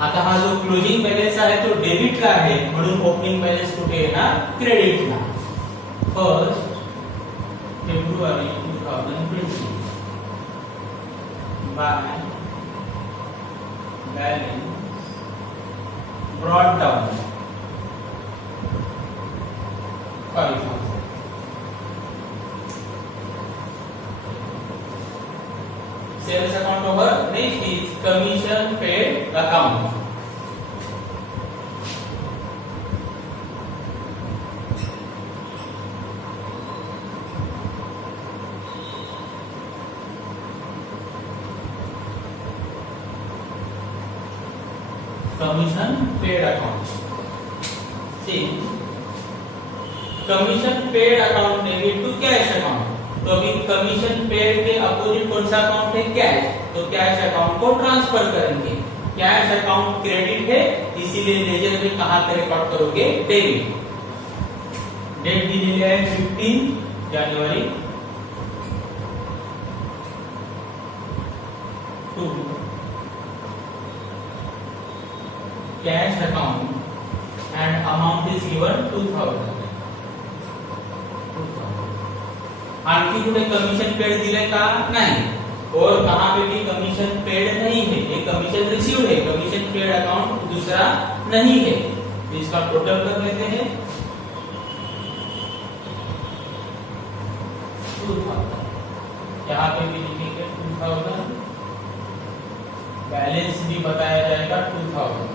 आता हा जो क्लोजिंग बॅलन्स आहे तो डेबिटला आहे, म्हणून ओपनिंग बॅलन्स कुठे येणार? क्रेडिटला. 1 फेब्रुवारी 2020 by balance brought down 5,000. Sales account over. Next is commission paid account. Commission paid account. See, commission paid account debit to cash account. तो अभी कमीशन पेड के अपोजिट कौन सा अकाउंट है? कैश. तो कैश अकाउंट को ट्रांसफर करेंगे. Cash account credit है, इसीलिए लेजर में कहां पे रिकॉर्ड करोगे? डेबिट. डेट दिलेली आहे 15 जानेवारी to cash account and amount is given 2000. आणखी कुठे कमिशन पेड दिले का? नाही. और कहां पे भी कमीशन पेड नहीं है. ये कमीशन रिसीव्ड है. कमीशन पेड अकाउंट दूसरा नहीं है. इसका टोटल कर लेते हैं 2000. यहाँ पे भी लिखेंगे 2000. बैलेंस भी बताया जाएगा 2000.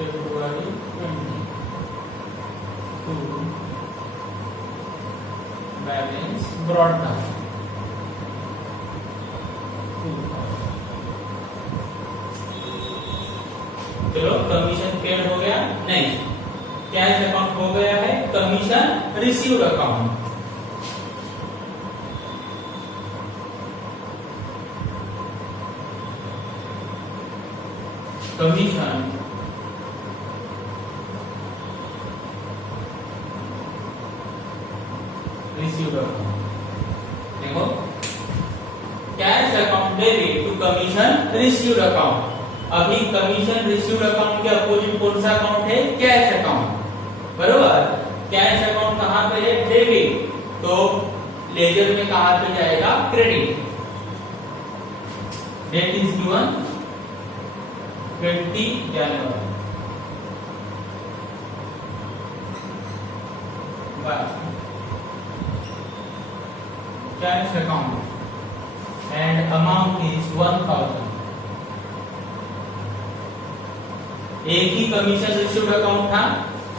February 22 balance brought down 2000. चलो कमीशन पेड हो गया. नहीं, कैश अकाउंट हो गया है. Commission received account. Commission received account. देखो, cash account debit to commission received account. अभी कमीशन रिसीव्ड अकाउंट के अपोजिट कौन सा अकाउंट है? Cash account. बरोबर. कैश अकाउंट कहां पे है? डेबिट. तो लेजर में कहां पे जाएगा? क्रेडिट. डेट इज गिवन 20 जनवरी. Cash account and amount is 1000. एक ही कमीशन रिसीव्ड अकाउंट था,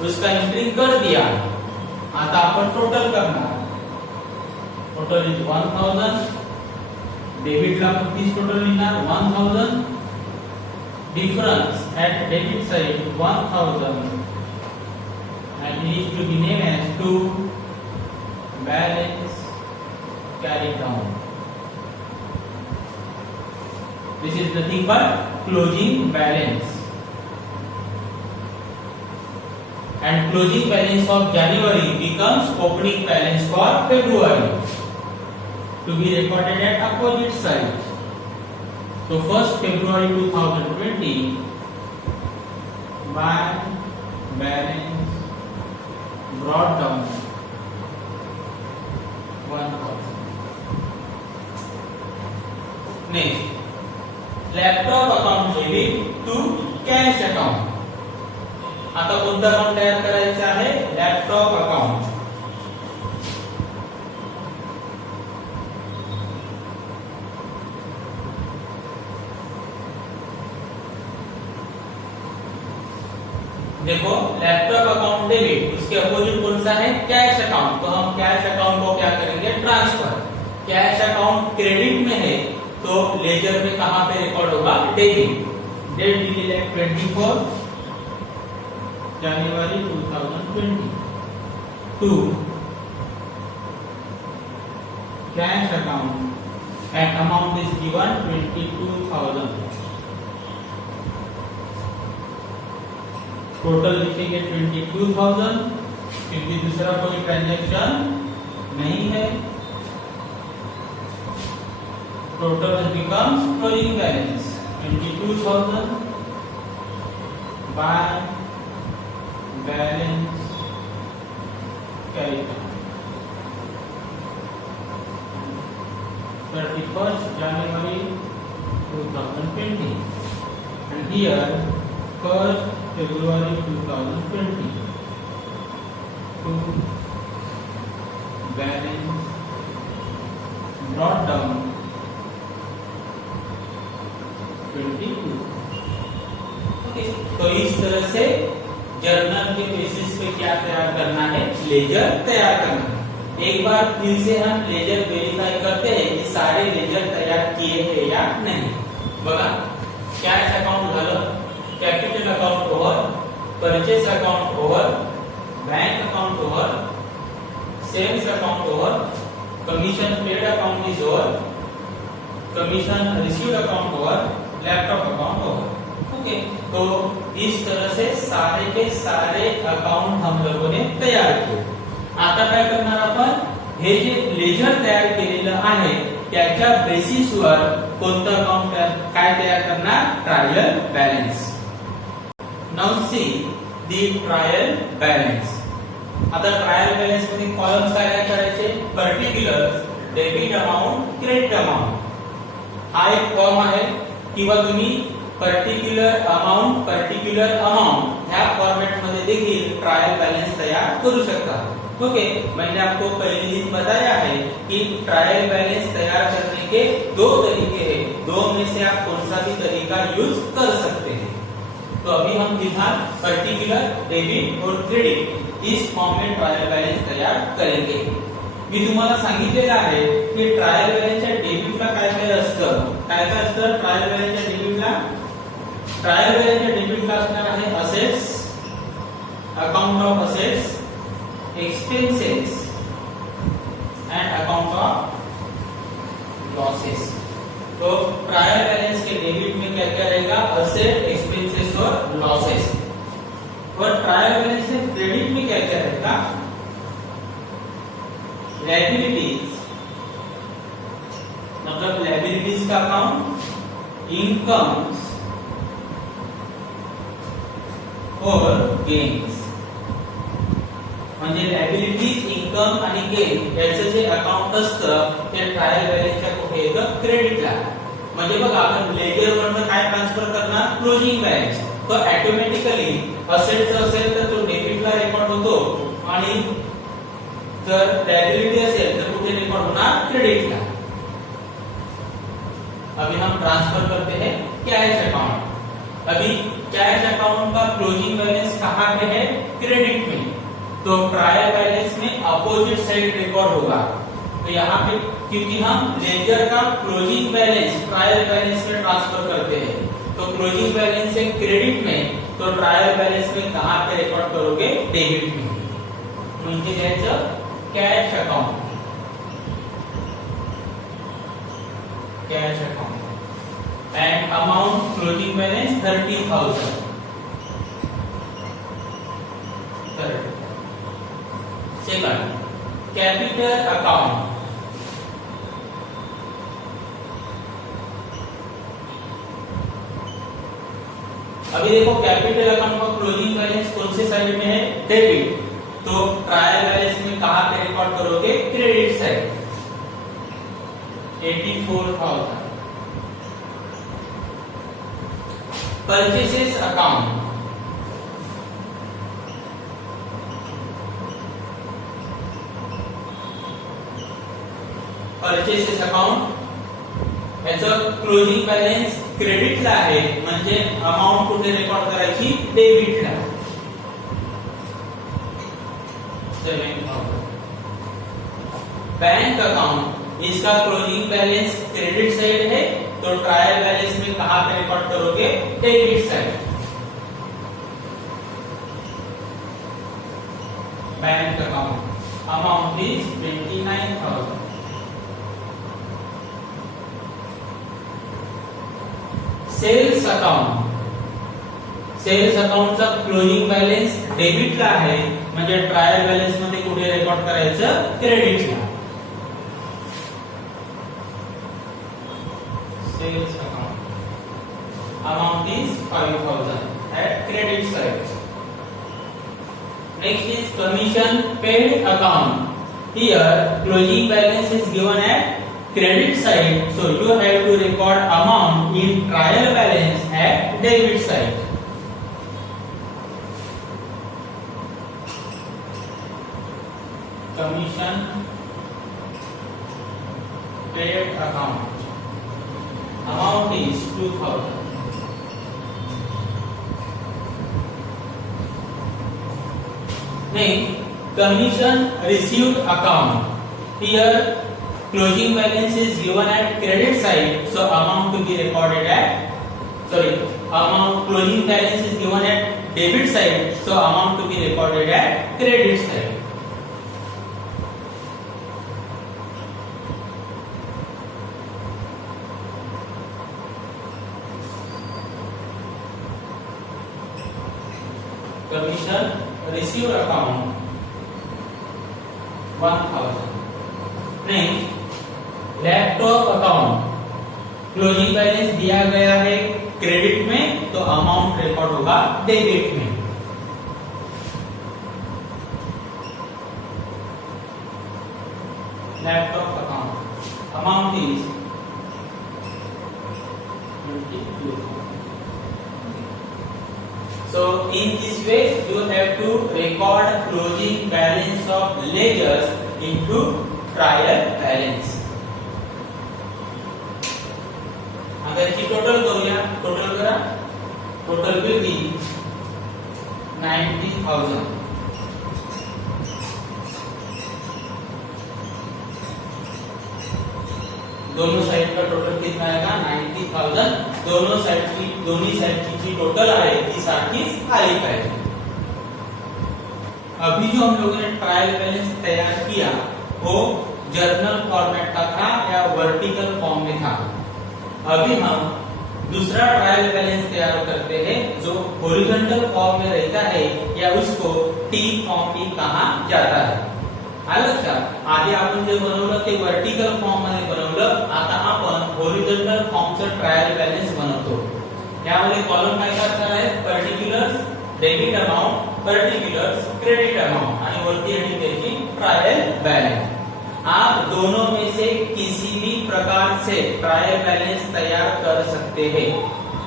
उसका एंट्री कर दिया. आता आपण टोटल करणार. Total is 1000. डेबिटला आपण 30 टोटल लिहिणार 1000. Difference at debit side 1000 and is to be named as to balance carried down. This is nothing but closing balance. And closing balance of January becomes opening balance for February to be recorded at opposite side. So 1st February 2020 by balance brought down 1000. Next, laptop account debit to cash account. आता कोणतं account तयार करायचं आहे? Laptop account. देखो, laptop account debit, उसके opposite कौन सा है? Cash account. तो हम कैश अकाउंट को क्या करेंगे? ट्रांसफर. कैश अकाउंट क्रेडिट में है, तो लेजर में कहां पे रिकॉर्ड होगा? डेबिट. डेट दी है 24 जनवरी 2020 to cash account and amount is given 22,000. Total लिखेंगे 22,000, क्योंकि दूसरा कोई ट्रांजैक्शन नहीं है, total becomes closing balance 22,000 by balance carried on 31st January 2020 and here 1st February 2020 to balance brought down 22. Okay, तो इस तरह से जर्नल के बेसिस पे क्या तैयार करना है, लेजर तैयार करना है। एक बार फिर से हम लेजर वेरीफाई करते हैं कि सारे लेजर तैयार किए हैं या नहीं। बघा, कॅश अकाउंट झालं, capital account over, purchase account over, bank account over, sales account over, commission paid account is over, commission received account over, laptop account over. Okay, तो इस तरह से सारे के सारे अकाउंट हम लोगों ने तयार किए। आता काय करणार आपण, हे जे लेजर तयार केलेलं आहे त्याच्या बेसिसवर कोणतं अकाउंट काय तयार करणार, trial balance. Now see the trial balance. आता ट्रायल बॅलन्स मध्ये कॉलम्स काय काय करायचे, particular, debit amount, credit amount हा एक फॉर्म आहे, किंवा तुम्ही पर्टिक्युलर अमाउंट ह्या फॉर्मेट मध्ये देखील ट्रायल बैलेंस तैयार करू सकता। ओके, मैंने आपको पहले दिन बताया है कि ट्रायल बैलेंस तैयार करने के दो तरीके हैं, दो में से आप कौन सा भी तरीका यूज कर सकते हैं। तो अभी हम फिलहाल पर्टिक्युलर, डेबिट और क्रेडिट इस फॉर्म में ट्रायल बैलेंस तैयार करेंगे। मी तुम्हाला सांगितलेलं आहे की ट्रायल बॅलन्सच्या डेबिटला काय काय असतं, काय काय असतं ट्रायल बॅलन्सच्या डेबिटला। ट्रायल बॅलन्सच्या डेबिटला असणार आहे assets, account of assets, expenses and account of losses. तो ट्रायल बैलेंस के डेबिट में क्या क्या रहेगा, असेट, एक्सपेंसेस और लॉसेस। और ट्रायल बैलेंस के क्रेडिट में क्या क्या रहेगा, लायबिलिटीज, मतलब लायबिलिटीज का अकाउंट, इनकम्स और गेन्स। म्हणजे लायबिलिटीज, इनकम आणि गेन याचं जे अकाउंट असतं ते ट्रायल बॅलन्सच्या कुठे येतं, क्रेडिटला। म्हणजे बघा, आपण लेजर वरनं काय ट्रान्सफर करणार, क्लोजिंग बॅलन्स। तो ऑटोमॅटिकली असेट्स असेल तर तो डेबिटला रेकॉर्ड होतो आणि जर लायबिलिटी असेल तर कुठे रिकॉर्ड होणार, क्रेडिट ला। अभी हम ट्रांसफर करते हैं कैश अकाउंट। अभी कैश अकाउंट का क्लोजिंग बैलेंस कहां पे है, क्रेडिट में। तो ट्रायल बैलेंस में अपोजिट साइड रिकॉर्ड होगा। तो यहाँ पे क्योंकि हम लेजर का क्लोजिंग बैलेंस ट्रायल बैलेंस में ट्रांसफर करते हैं, तो क्लोजिंग बैलेंस से क्रेडिट में, तो ट्रायल बैलेंस में कहां पे रिकॉर्ड करोगे, डेबिट में। म्हणजे घ्यायचं cash account, cash account and amount closing balance 30,000। Second, capital account. अभी देखो कैपिटल अकाउंट का क्लोजिंग बैलेंस कौन से साइड में है, डेबिट। तो ट्रायल बैलेंस में कहां पे रिकॉर्ड करोगे, credit side, 84,000। Purchases account, purchases account याचं क्लोजिंग बैलेंस क्रेडिटला आहे, म्हणजे अमाउंट कुठे रेकॉर्ड करायची, डेबिटला, 7,000। बैंक अकाउंट, इसका क्लोजिंग बैलेंस क्रेडिट साइड है, तो ट्रायल बैलेंस में कहां पे रिकॉर्ड करोगे, debit side. Bank account amount is 29,000। Sales account, sales अकाउंटचा क्लोजिंग बैलेंस डेबिटला आहे, म्हणजे ट्रायल बॅलन्स मध्ये कुठे रेकॉर्ड करायचं, क्रेडिटला. Sales account amount is 5000 at credit side. Next is commission paid account. Here closing balance is given at credit side, so you have to record amount in trial balance at debit side. Commission paid account amount is 2000. Next, commission received account. Here closing balance is given at credit side, so amount to be recorded at amount closing balance is given at debit side, so amount to be recorded at credit side. Commission received account 1000. Next laptop account, closing balance दिया गया है credit में, तो amount record होगा debit में. Laptop account amount is 22. So in this way you have to record closing balance of ledgers into trial balance. आता याची total करूया. टोटल करा. Total will be 90,000. दोनों साइड का टोटल कितना आएगा, 90,000. दोनों साइड की जी टोटल आहे ती सारखीच आली पाहिजे. अभी जो हम लोगों ने ट्रायल बैलेंस तैयार किया वो जर्नल फॉर्मेट का था या वर्टिकल फॉर्म में था. अभी हम दूसरा ट्रायल बैलेंस तैयार करते हैं जो हॉरिजॉन्टल फॉर्म में रहता है या उसको टी फॉर्म भी कहा जाता है. लक्षात. आधी आपण जे बनवलं ते वर्टिकल फॉर्म मध्ये बनवलं. आता आपण हॉरिझॉन्टल फॉर्मचं ट्रायल बॅलन्स बनवतो. यामध्ये कॉलम काय काय असणार आहे, particulars debit amount, particulars credit amount आणि वरती हेडिंग द्यायची ट्रायल बैलेंस. आप दोनों में से किसी भी प्रकार से ट्रायल बैलेंस तैयार कर सकते हैं.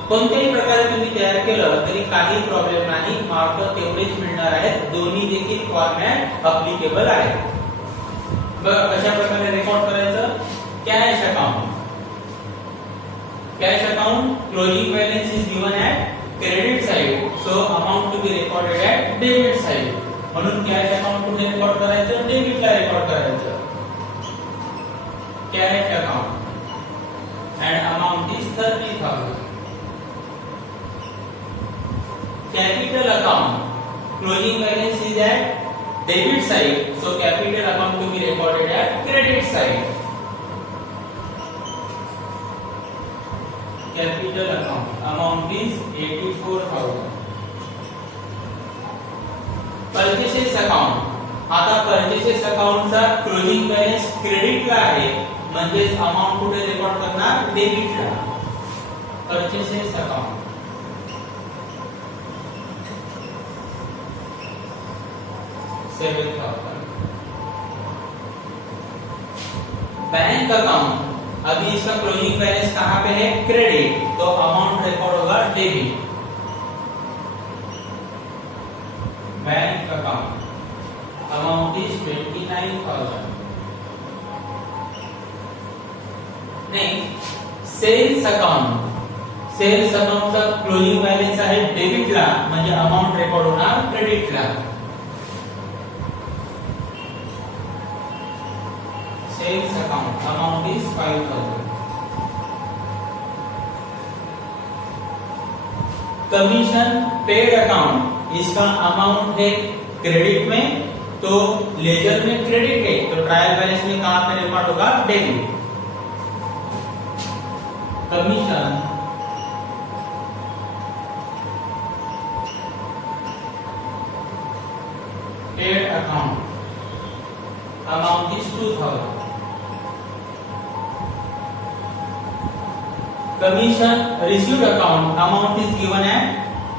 कोणत्याही प्रकारे तुम्ही तयार केलं तरी काही प्रॉब्लेम नाही, मार्क तेवढेच मिळणार आहेत. दोन्ही देखील फॉर्मॅट अप्लिकेबल आहे. बघा कशा प्रकारे रेकॉर्ड करायचं. Cash account, cash account closing balance is given at credit side, so amount to be recorded at debit side. म्हणून कॅश अकाउंट कुठे रेकॉर्ड करायचं, डेबिटला रेकॉर्ड करायचं. Cash account and amount is 30,000. Capital account, closing balance is at debit side, so capital account to be recorded at credit side. Capital account amount is 84,000. Purchases account, आता purchases account चा closing balance credit ला आहे, म्हणजे amount कुठे record करणार, debit ला. Purchases account 7,000. Bank account, अभी इसका क्लोजिंग बैलेंस कहां पे है, क्रेडिट, तो अमाउंट रिकॉर्ड होगा debit. Bank account amount is 29,000. Next sales account, sales अकाउंटचा क्लोजिंग बैलेंस आहे डेबिटला, म्हणजे अमाउंट रेकॉर्ड होणार क्रेडिटला. Sales account amount is 5,000. Commission paid account, इसका अमाउंट है क्रेडिट में, तो लेजर में क्रेडिट है, तो ट्रायल बैलेंस में कहां पे रिकॉर्ड होगा, debit. Commission commission received account amount is given at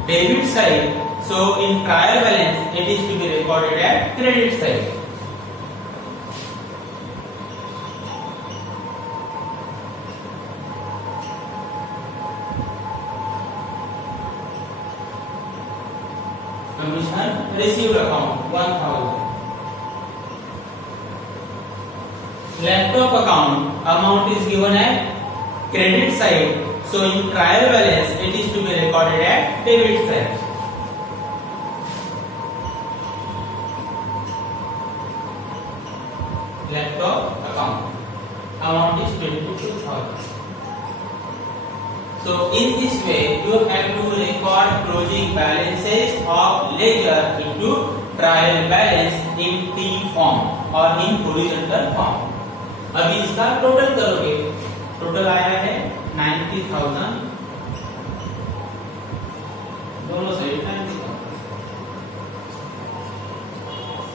debit side, so in trial balance it is to be recorded at credit side. Commission received account 1000. Laptop account amount is given at credit side, so in trial balance it is to be recorded at debit side. Laptop account amount is 22,000. So in this way you have to record closing balances of ledger into trial balance in T form or in horizontal form. अभी इसका total करोगे, total आया है 90,000 दोनों side